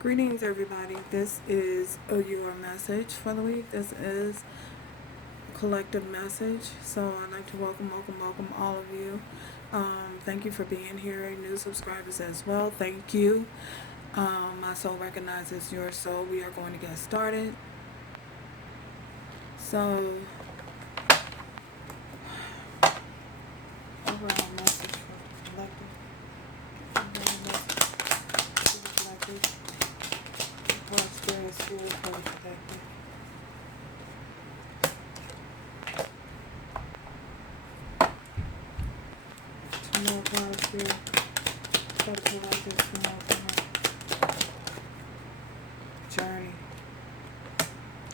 Greetings, everybody. This is your message for the week. This is a collective message. So I'd like to welcome all of you. Thank you for being here, new subscribers as well. Thank you. My soul recognizes your soul. We are going to get started. So, overall message for the collective. Overall message for the collective. For experience, spirit, fully protected. More God, spirit, for the collective, journey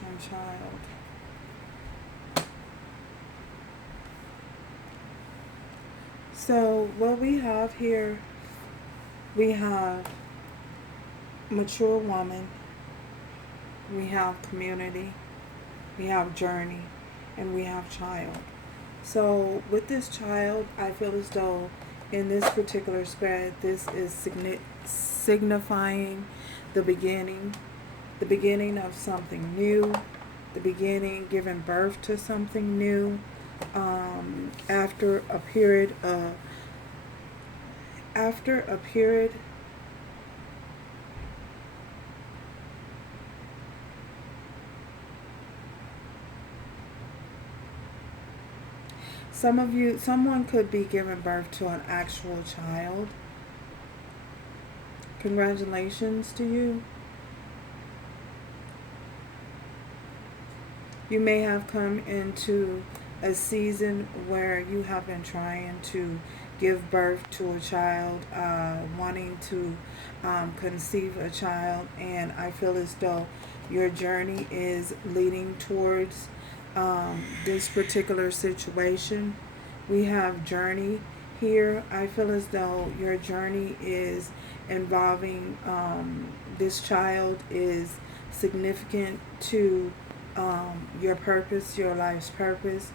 and child. So what we have here, we have mature woman, we have community, we have journey, and we have child. So with this child, I feel as though in this particular spread, this is signifying the beginning of something new, the beginning, giving birth to something new, after a period someone could be giving birth to an actual child. Congratulations to you. You may have come into a season where you have been trying to give birth to a child, wanting to conceive a child, and I feel as though your journey is leading towards this particular situation. We have journey here. I feel as though your journey is involving this child is significant to your purpose, your life's purpose,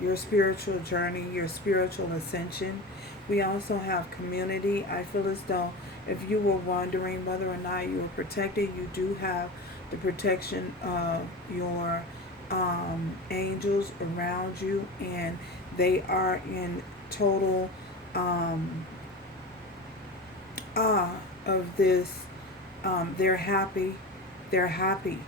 your spiritual journey, your spiritual ascension. We also have community. I feel as though if you were wondering whether or not you were protected, you do have the protection of your angels around you, and they are in total awe of this. They're happy. They're happy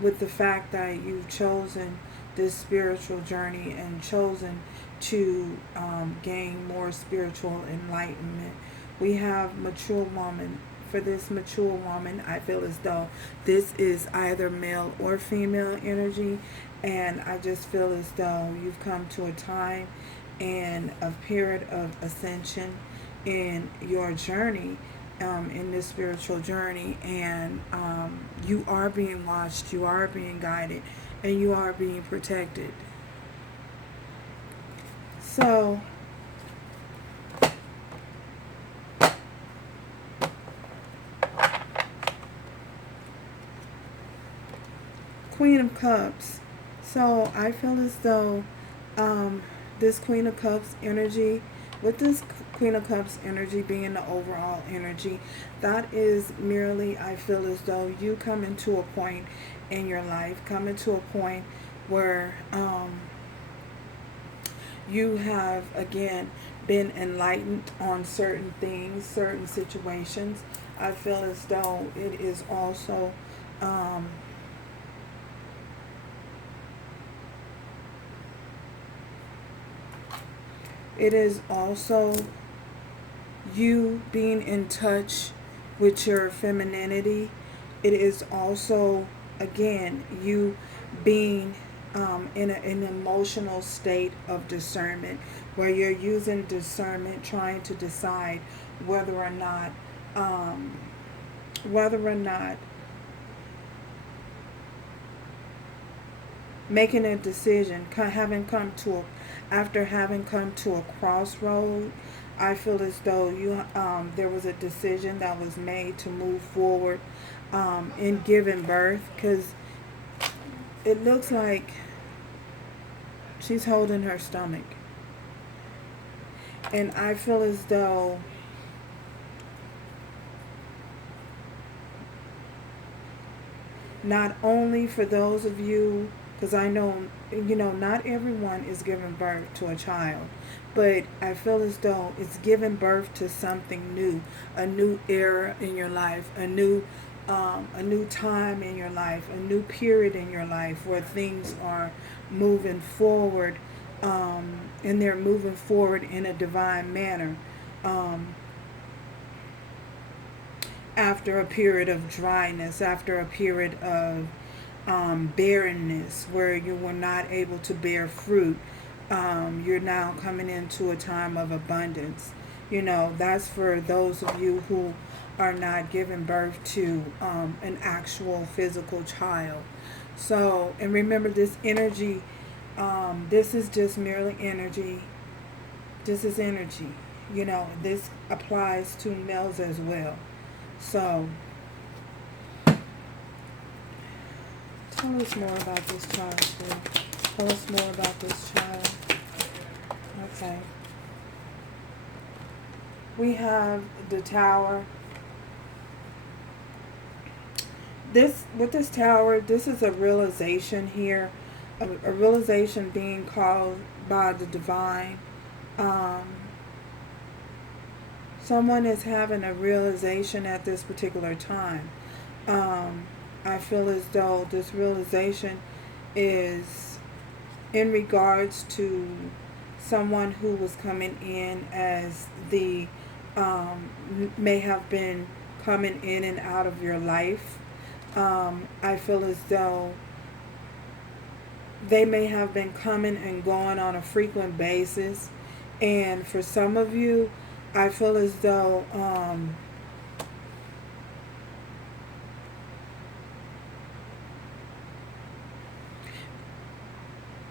with the fact that you've chosen this spiritual journey and chosen to gain more spiritual enlightenment. We have mature woman. For this mature woman, I feel as though this is either male or female energy, and I just feel as though you've come to a time and a period of ascension in your journey, in this spiritual journey, and you are being watched, you are being guided, and you are being protected. So Queen of Cups. So I feel as though this Queen of Cups energy, with this Queen of Cups energy being the overall energy, that is merely, I feel as though you come into a point in your life, come into a point where you have, again, been enlightened on certain things, certain situations. I feel as though it is also you being in touch with your femininity. It is also, again, you being in an emotional state of discernment, where you're using discernment, trying to decide whether or not whether or not making a decision, after having come to a crossroad. I feel as though there was a decision that was made to move forward in giving birth, because it looks like she's holding her stomach, and I feel as though not only for those of you, because I know, not everyone is giving birth to a child, but I feel as though it's giving birth to something new, a new era in your life, a new time in your life, a new period in your life where things are moving forward, and they're moving forward in a divine manner. Um, After a period of dryness, after a period of barrenness, where you were not able to bear fruit, you're now coming into a time of abundance. That's for those of you who are not giving birth to an actual physical child. So, and remember, this energy, this is just merely energy. This is energy. This applies to males as well. So, tell us more about this child, Spirit. Tell us more about this child. Okay. We have the Tower. With this Tower, this is a realization here, a realization being called by the divine. Someone is having a realization at this particular time. I feel as though this realization is in regards to someone who was coming in as may have been coming in and out of your life. I feel as though they may have been coming and going on a frequent basis. And for some of you, I feel as though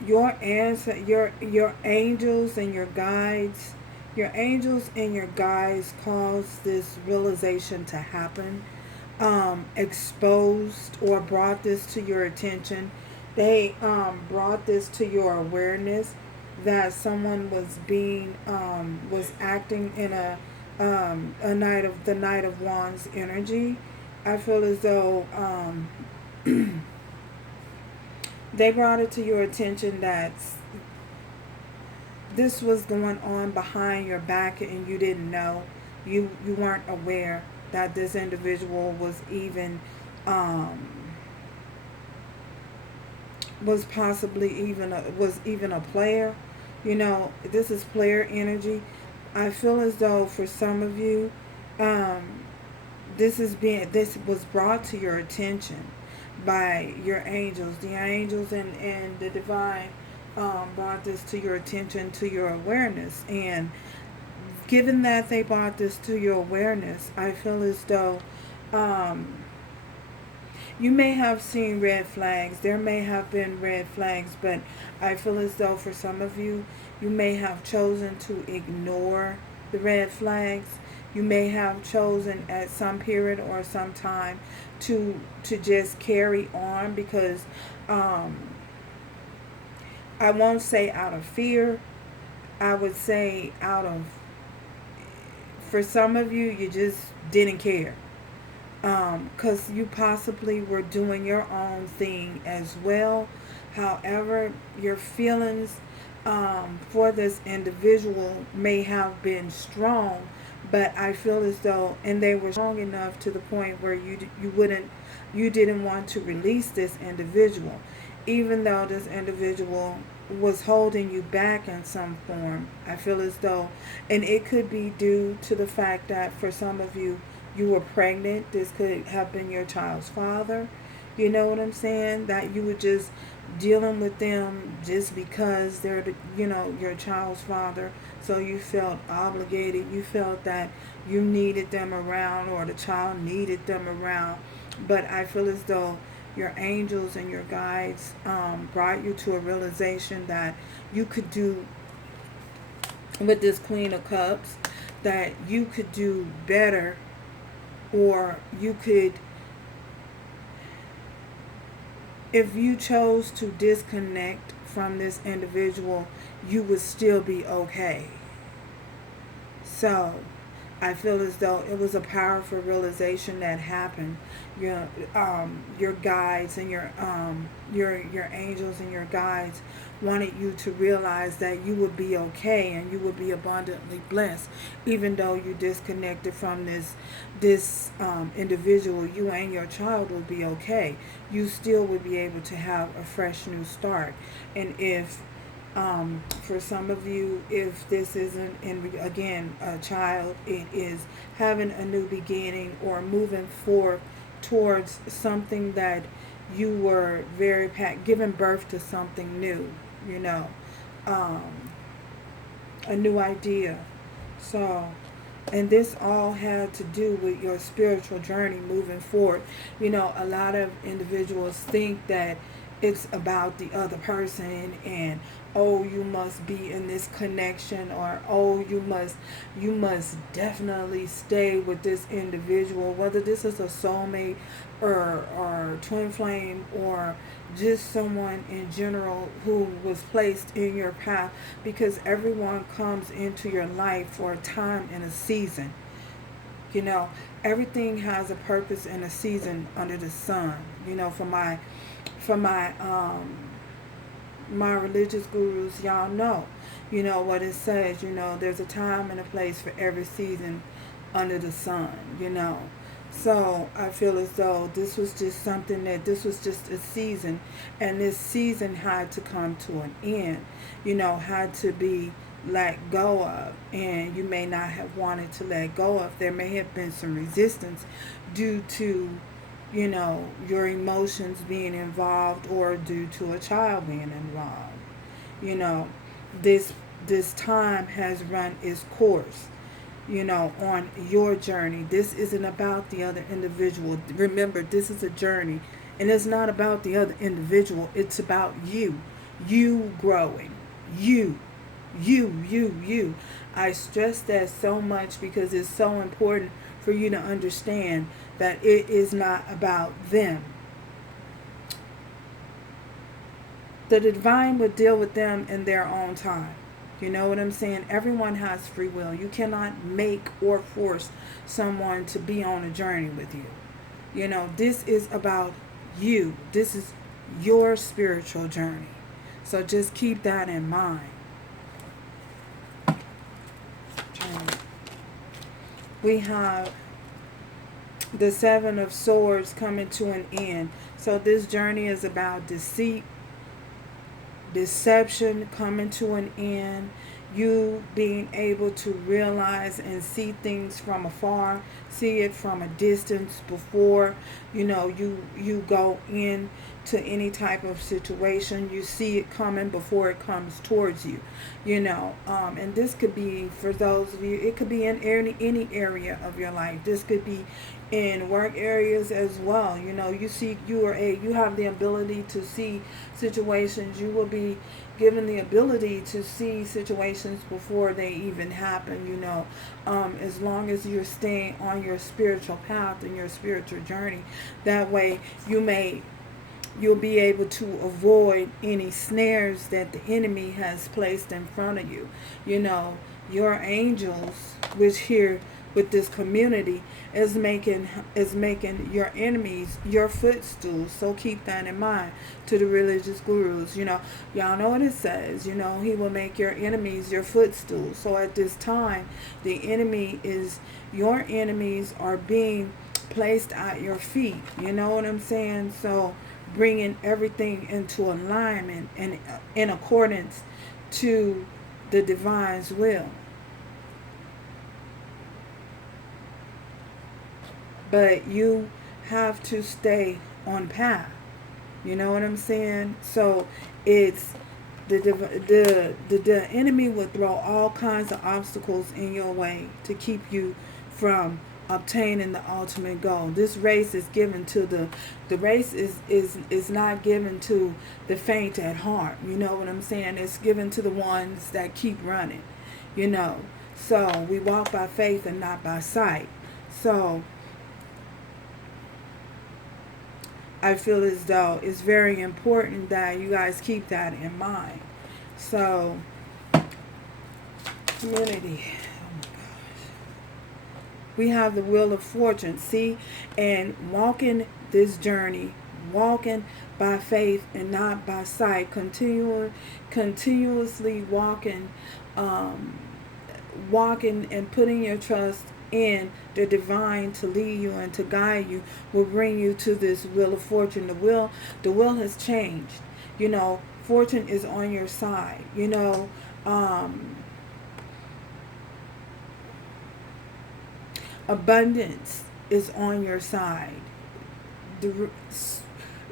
your angels and your guides, caused this realization to happen, exposed or brought this to your attention. They brought this to your awareness that someone was acting in a Knight of Wands energy. I feel as though they brought it to your attention that this was going on behind your back and you didn't know. You weren't aware that this individual was even was possibly even a player. This is player energy. I feel as though for some of you, this was brought to your attention by your angels. The angels and the divine brought this to your attention, to your awareness. And given that they brought this to your awareness, I feel as though you may have seen red flags. There may have been red flags, but I feel as though for some of you, you may have chosen to ignore the red flags. You may have chosen at some period or some time to just carry on because I won't say out of fear. I would say for some of you, you just didn't care. Because you possibly were doing your own thing as well. However, your feelings for this individual may have been strong, but I feel as though, and they were strong enough to the point where you didn't want to release this individual, even though this individual was holding you back in some form. I feel as though, and it could be due to the fact that for some of you, you were pregnant. This could have been your child's father. You know what I'm saying? That you were just dealing with them just because they're, your child's father. So you felt obligated. You felt that you needed them around or the child needed them around. But I feel as though your angels and your guides brought you to a realization that you could do with this Queen of Cups, that you could do better. Or you could, if you chose to disconnect from this individual, you would still be okay. So, I feel as though it was a powerful realization that happened. Your guides and your angels and your guides wanted you to realize that you would be okay and you would be abundantly blessed, even though you disconnected from this individual. You and your child would be okay. You still would be able to have a fresh new start. And if for some of you, if this isn't, again, a child, it is having a new beginning or moving forward towards something that you were giving birth to something new, you know, um, a new idea. So, and this all had to do with your spiritual journey moving forward. You know, a lot of individuals think that it's about the other person, and oh, you must be in this connection, or oh, you must definitely stay with this individual, whether this is a soulmate or twin flame, or just someone in general who was placed in your path, because everyone comes into your life for a time and a season. You know, everything has a purpose and a season under the sun. You know, for my religious gurus, y'all know, you know what it says. You know, there's a time and a place for every season under the sun. You know, so I feel as though this was just a season, and this season had to come to an end. You know, had to be let go of, and you may not have wanted to let go of. There may have been some resistance due to, you know, your emotions being involved, or due to a child being involved. You know, this time has run its course, you know, on your journey. This isn't about the other individual. Remember, this is a journey, and it's not about the other individual. It's about you growing, you. I stress that so much because it's so important for you to understand that it is not about them. The divine would deal with them in their own time. You know what I'm saying? Everyone has free will. You cannot make or force someone to be on a journey with you. You know, this is about you. This is your spiritual journey. So just keep that in mind. We have the Seven of Swords coming to an end. So this journey is about deceit, deception coming to an end, you being able to realize and see things from afar, see it from a distance before, you know, you go in to any type of situation. You see it coming before it comes towards you, you know. And this could be, for those of you, it could be in any area of your life. This could be in work areas as well. You know, you have the ability to see situations. You will be given the ability to see situations before they even happen, you know, as long as you're staying on your spiritual path and your spiritual journey. That way you'll be able to avoid any snares that the enemy has placed in front of you. You know, your angels, which here with this community, is making your enemies your footstools. So keep that in mind. To the religious gurus, you know, y'all know what it says. You know, he will make your enemies your footstools. So at this time, your enemies are being placed at your feet. You know what I'm saying? So bringing everything into alignment and in accordance to the divine's will. But you have to stay on path. You know what I'm saying? So it's the enemy will throw all kinds of obstacles in your way to keep you from obtaining the ultimate goal. This race is given to the race is not given to the faint at heart. You know what I'm saying? It's given to the ones that keep running. You know. So we walk by faith and not by sight. So I feel as though it's very important that you guys keep that in mind. So, community. Oh my gosh. We have the wheel of fortune. See, and walking this journey, walking by faith and not by sight, continuously walking and putting your trust in the divine to lead you and to guide you will bring you to this wheel of fortune. The wheel has changed. Fortune is on your side. Abundance is on your side. The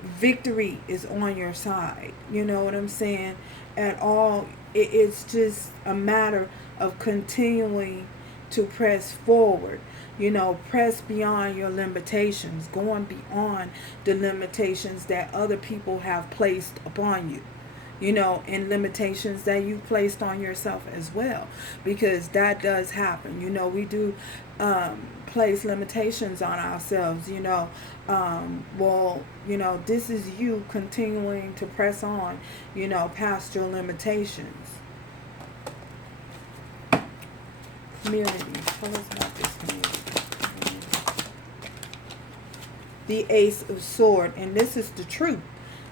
victory is on your side. You know what I'm saying? It's just a matter of continuing to press forward. Press beyond your limitations, going beyond the limitations that other people have placed upon you. And limitations that you placed on yourself as well, because that does happen. We do place limitations on ourselves. This is you continuing to press on, past your limitations. Community. Tell us about this community. The Ace of Swords, and this is the truth.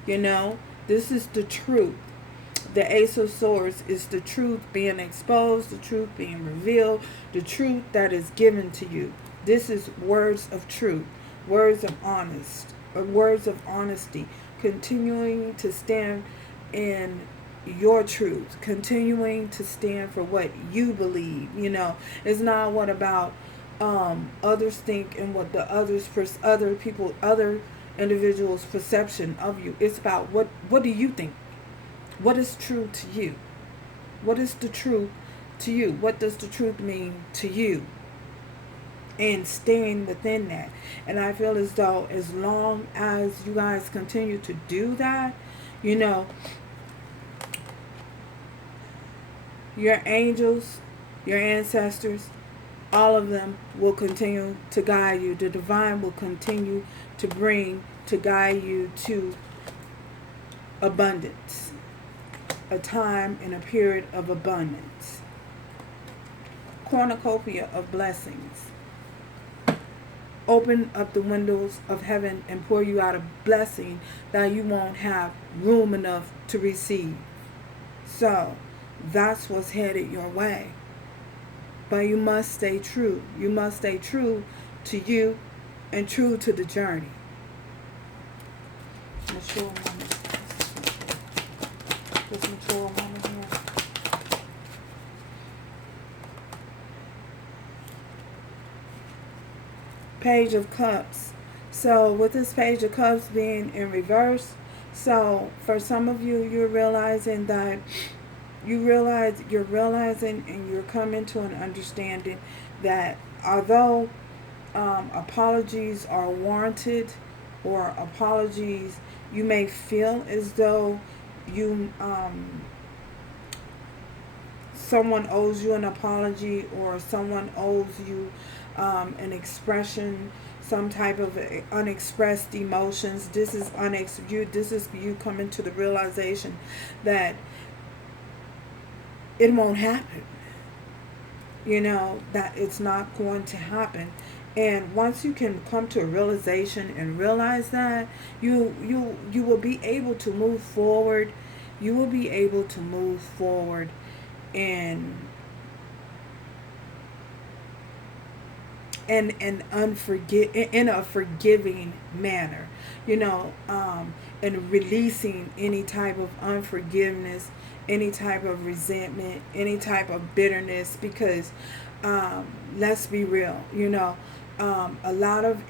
This is the truth. The Ace of Swords is the truth being exposed, the truth being revealed, the truth that is given to you. This is words of truth, words of honesty, continuing to stand in your truth, continuing to stand for what you believe. It's not what about others think and what the other individuals' perception of you. It's about what do you think? What is true to you? What is the truth to you? What does the truth mean to you? And staying within that. And I feel as though as long as you guys continue to do that, your angels, your ancestors, all of them will continue to guide you. The divine will continue to guide you to abundance. A time and a period of abundance. Cornucopia of blessings. Open up the windows of heaven and pour you out a blessing that you won't have room enough to receive. So, that's what's headed your way. But you must stay true. You must stay true to you and true to the journey. Mature woman. This mature woman here. Page of Cups. So with this Page of Cups being in reverse, so for some of you, you're realizing that you're realizing and you're coming to an understanding that although apologies are warranted, or apologies, you may feel as though someone owes you an apology, or someone owes you an expression, some type of unexpressed emotions. This is you coming to the realization that it won't happen. That it's not going to happen. And once you can come to a realization and realize that, you will be able to move forward. You will be able to move forward in a forgiving manner, and releasing any type of unforgiveness, any type of resentment, any type of bitterness, because let's be real, a lot of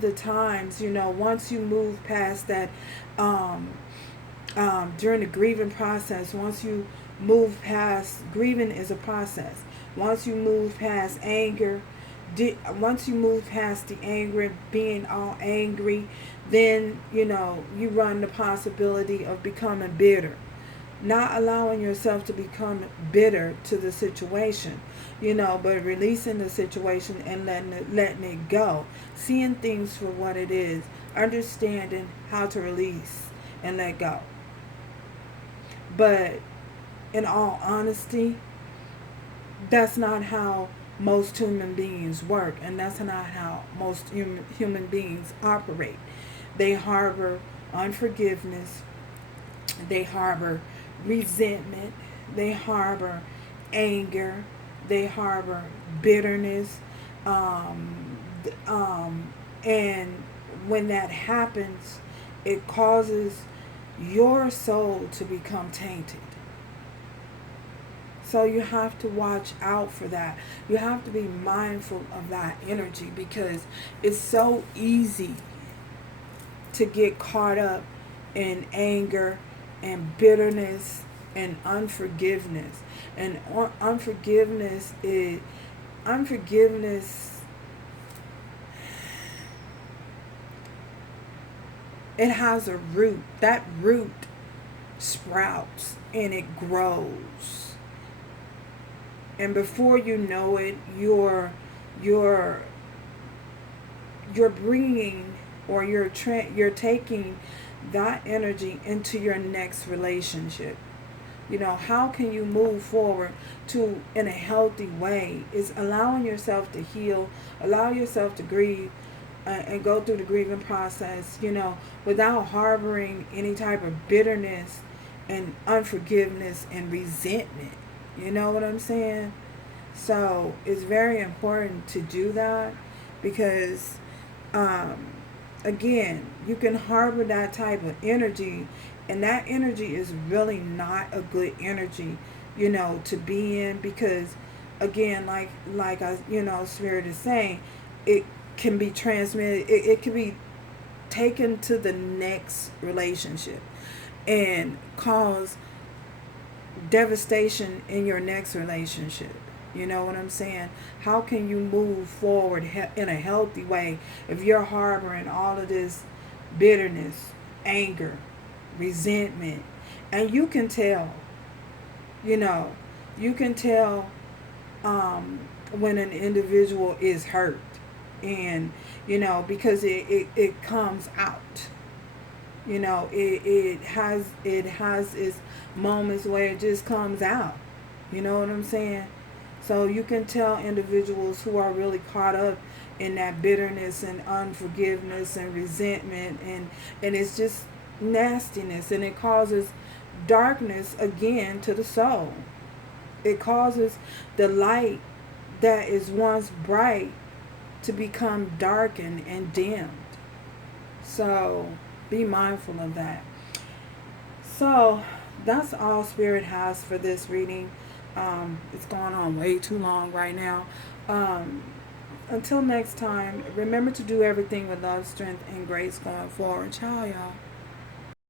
the times, once you move past that, during the grieving process, once you move past, grieving is a process. Once you move past anger, once you move past the anger, being all angry, then, you run the possibility of becoming bitter. Not allowing yourself to become bitter to the situation, but releasing the situation and letting it go. Seeing things for what it is. Understanding how to release and let go. But in all honesty, that's not how most human beings work, and that's not how most human beings operate. They harbor unforgiveness, they harbor resentment, they harbor anger, they harbor bitterness, um, and when that happens, it causes your soul to become tainted. So you have to watch out for that. You have to be mindful of that energy, because it's so easy to get caught up in anger and bitterness and unforgiveness. And unforgiveness, it has a root. That root sprouts and it grows. And before you know it, you're bringing, or you're taking that energy into your next relationship. How can you move forward in a healthy way is allowing yourself to heal, allow yourself to grieve, and go through the grieving process, without harboring any type of bitterness and unforgiveness and resentment. You know what I'm saying? So it's very important to do that, because again, you can harbor that type of energy, and that energy is really not a good energy, to be in, because again, like I, Spirit is saying, it can be transmitted. It can be taken to the next relationship and cause devastation in your next relationship. You know what I'm saying? How can you move forward in a healthy way if you're harboring all of this bitterness, anger, resentment? And you can tell, you can tell when an individual is hurt. And, because it comes out. It has its moments where it just comes out. You know what I'm saying? So you can tell individuals who are really caught up in that bitterness and unforgiveness and resentment, and it's just nastiness, and it causes darkness again to the soul. It causes the light that is once bright to become darkened and dimmed. So be mindful of that. So that's all Spirit has for this reading. It's going on way too long right now. Until next time, remember to do everything with love, strength, and grace going forward. Ciao, y'all.